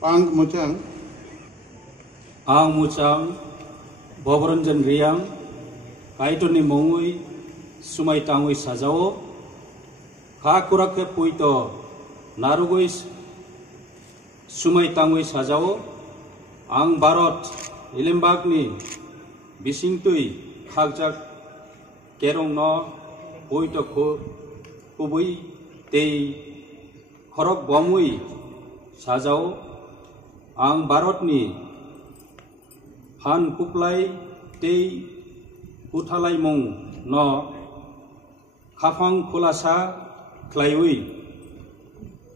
Ang muchang Boboranjan riang kaitoni mongui Swmai tangui sajao kha kurakhe puito narugoi Swmai tangui sajao ang Bharat ilembakni bisingtui khagjak kerong no puito kubui tei khorok bomui sajao ang Bharatni han kuplai tei Kwtal mong no khafang khulasa khlaiui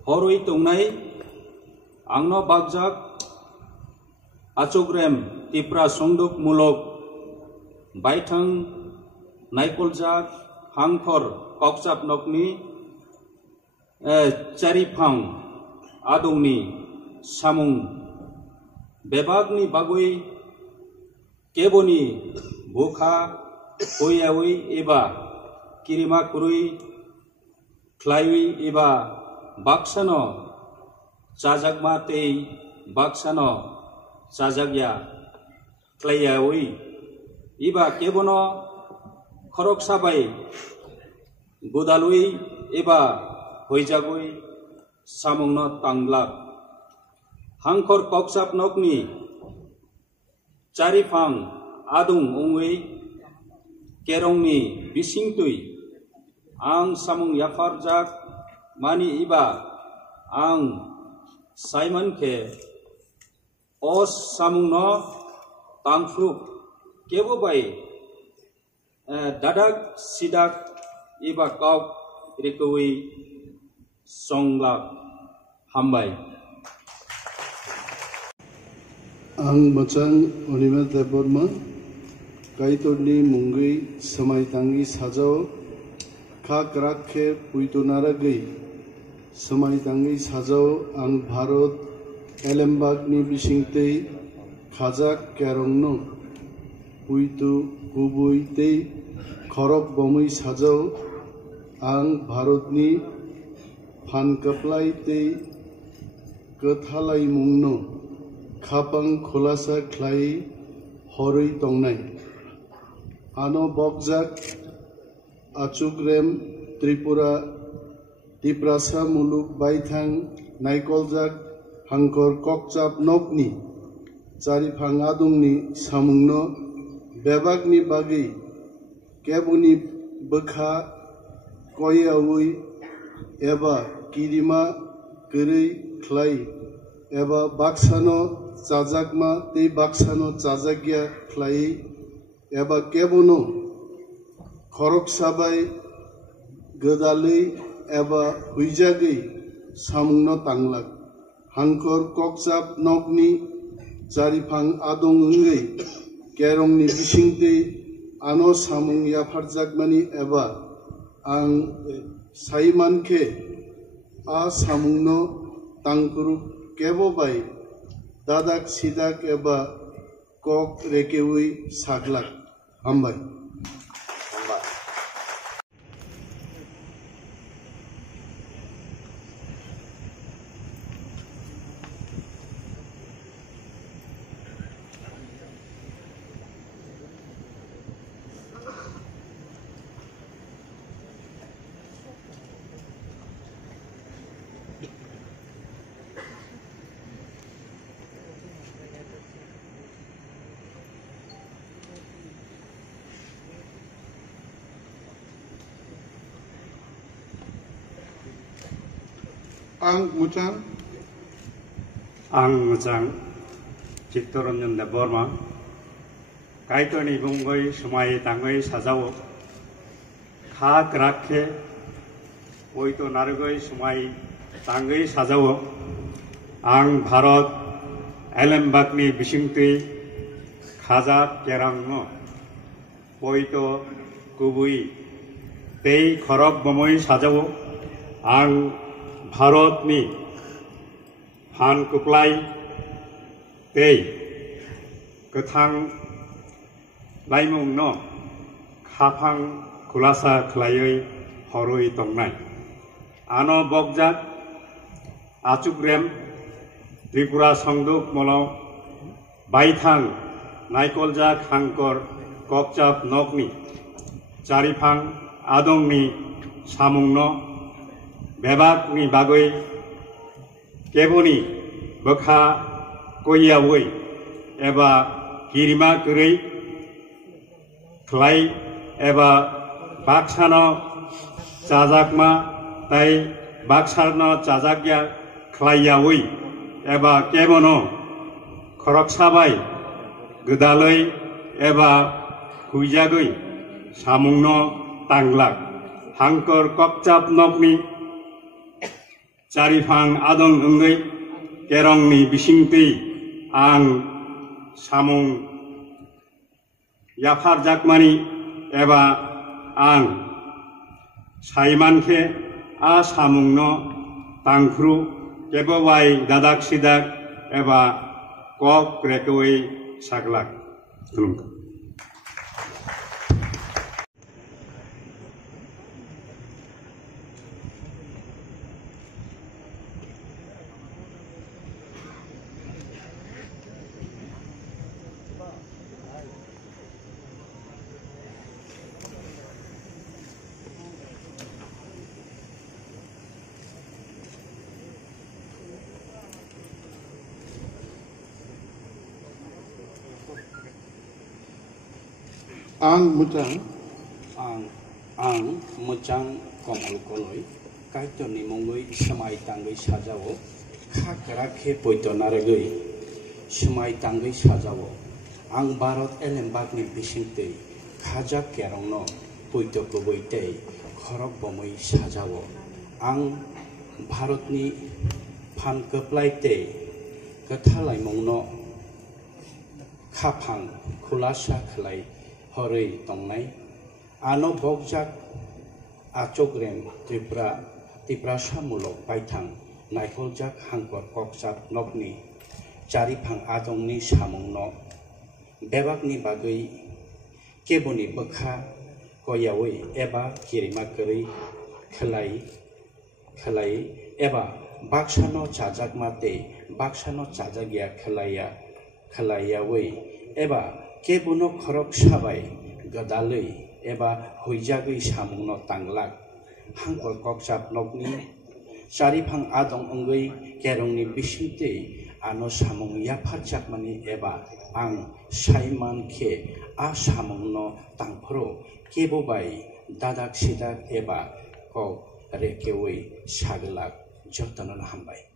horui tongnai angno bagjak achogrem Tiprasarokni mulok baithang naikoljak hangkhor kokchap nokni charifang adongni samung bebagni Bagwi keboni bukha koyawi eba kirima kurui khlaiwi eba baksano chajagma tei baksano chajagya khlaiyawi eba kebono khorok sabai budalui eba hoijagui samungno tanglak hangkhor kokchap nokni charifang adung ongui kerongni bisingtui ang samung yafarjak mani iba ang Simon ke os samung no tangfruk kebo bai dadak sidak iba kau rikui songlak hambai ang muchang unimet deborma kaitoni mungui Swmai tangi sajao kha krakhe puito naragui Swmai tangi sajao ang Bharat elembakni bisingtei khajak kerongno puito kubui tei khorok bomui sajao ang Bharatni phan kaplai tei Kwtal mungno khapang khulasa khlai horui tongnai ano bogjak achogrem Tiprasarokni muluk baithang naikoljak hangkhor kokchap nokni charifang adungni samungno bebagni bagi keboni bukha koyawi eba kirima kurui khlai eba baksano chajagma tei baksano chajagya khlai eba kebono khorok sabai godalui eba huijagui samungno tanglak hangkhor kokchap nokni charifang adong ongui kerongni bisingtui ano samung yafarjakmani eba ang saimankhe a samungno tangkuruk kebo bai dadak sidak eba kok rekewi saglak hambai ang muchang Tiprasarokni deborma kaitoni mungui Swmai tangui sajao kha krakhe puito narugoi Swmai tangui sajao ang Bharat elembakni bisingtui khajak kerongno puito kubui tei khorok bomui sajao ang Bharatni han kuplai tei Kwtal laimung no khafang khulasa khlaiui horui tongnai ano bogjak achogrem Tripura Songduk Molo Baithang Naikolja Hangkor Kokchap Nokni Charifang Adongni Samungno Bebakni Bagwi Keboni Bakha Koyawui Eba Kirima Kuri Klai Eba Baksano Chajakma Tai Baksano Chajakya Klayawi Eba Kebono Koroksabai Gudaloi Eba Huijagui Samungno Tanglak Hangkor Kokchap Nokni Charifang Adong Ungui Kerongni Bisingti Ang Samung Yafar Jakmani Eba Ang Saimanke A Samungno Tangkru Kebowai Dadak Sidak Eba Kok Rekoi Saglak Tulungka Ang mucang komal koloi kaito ni mongoi Swmai tangai sajawo khakrakhe poito naragoi Swmai tangai sajawo ang Bharat elembak ni bisingtei khaja kerongno poito koboitei khorok bomoi sajawo ang Bharat ni phan keplaitei kathalai mongno khapang khulasa khlai Hore Tongnai Ano Bogjak Achogrem Tiprasarokni Baithang Naikolja Hangkor Kokchap Nokni Charifang Adongni Samungno Bebakni Bagwi Keboni Bakha Koyawi Eba Kirima Kuri Khlai Eba Baksano Chajakmate Baksano Chajagya Khalayawi Eba Kebono Khorok Sabai Gadalui Eba Huijagui Samungno Tanglak Hangkor Kokchap Nokni Charifang Adong Ungui Kerongni Bisingti Ano Samung Yafar Jakmani Eba Ang Saiman Ke A Samungno Tangpro Kebobai Dadak Sidak Eba Kok Rekewi Saglak Jotonon Hambai